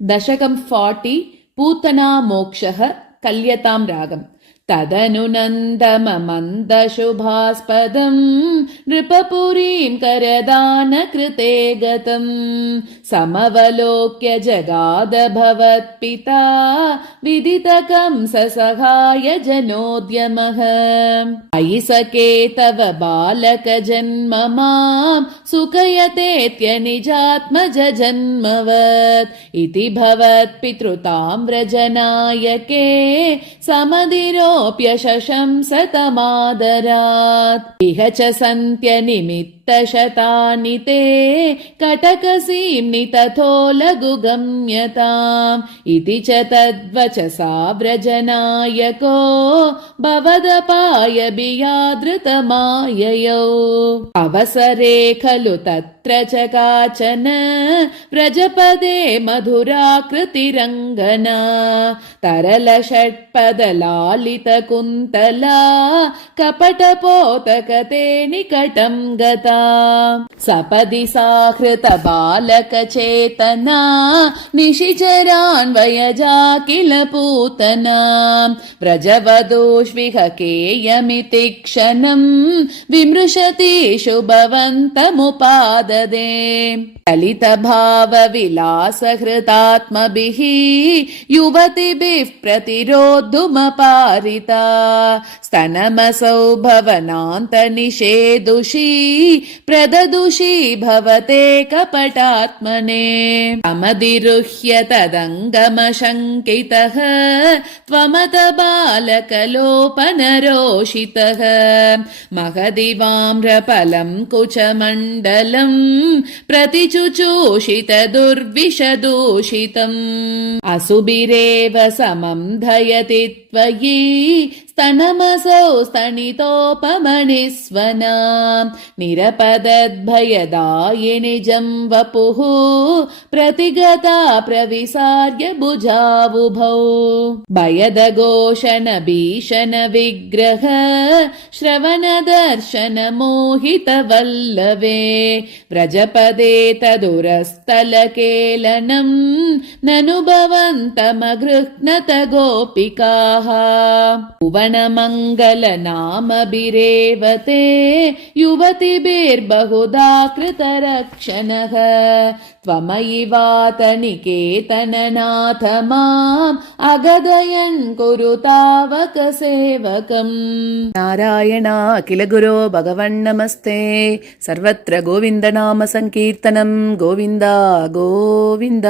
दशकं 40 पूतना मोक्षः कल्यतां रागम् तदनुनन्दममन्दशुभास्पदम् नृपपुरीं करदानकृते गतम् समवलोक्य जगाद भवत्पिता विदितकं ससहाय जनोद्यमः अयि सखे तव बालक जन्म मां सुखयतेत्य निजात्मज जन्मवत् इति भवत्पितृताम्रजनायके समदिरोऽप्यशंसतमादरात् इह च सन्त्यनिमित्तशतानि ते कटकसीम्नि तथो लघुगम्यताम् इति च तद्वचसा व्रजनायको भवदपाय बियादृतमाययौ अवसरे खलु तत्र च काचन व्रजपदे मधुराकृतिरङ्गना तरलषट्पदलालितकुन्तला कपटपोतकते निकटं गता सपदि साहृत बालकचेतना निशिचरान्वयजा किल पूतना व्रजवधूष्विह केयमिति क्षणं विमृशति शुभवन्तमुपाददे ललितभावविलासहृतात्मभिः युवतिभिः प्रतिरोद्धुमपारिता स्तनमसौ भवनान्तनिषेदुषी प्रददुषी भवते कपटात्मने अमदिरुह्य तदङ्गमशङ्कितः त्वमत बालकलोपनरोषितः महदिवाम्रफलं कुचमण्डलम् प्रतिचुचूषित दुर्विषदूषितम् असुभिरेव समं धयति त्वयि स्तनमसौ स्तनितोपमणिस्वना निरपदद्भयदायिनि जम्वपुः प्रतिगता प्रविसार्य भुजावुभौ भयदघोषण भीषण विग्रह श्रवण दर्शन मोहितवल्लवे व्रजपदे तदुरस्तलकेलनम् ननुभवन्तमगृह्णत गोपिकाः भुवनमङ्गलनामभिरेवते युवतिभिर्बहुधा कृतरक्षणः त्वमयि वातनिकेतननाथ माम् अगदयन् कुरु तावक सेवकम् नारायण अखिल गुरो भगवन्नमस्ते सर्वत्र गोविन्द नाम संकीर्तनं गोविन्द गोविन्द।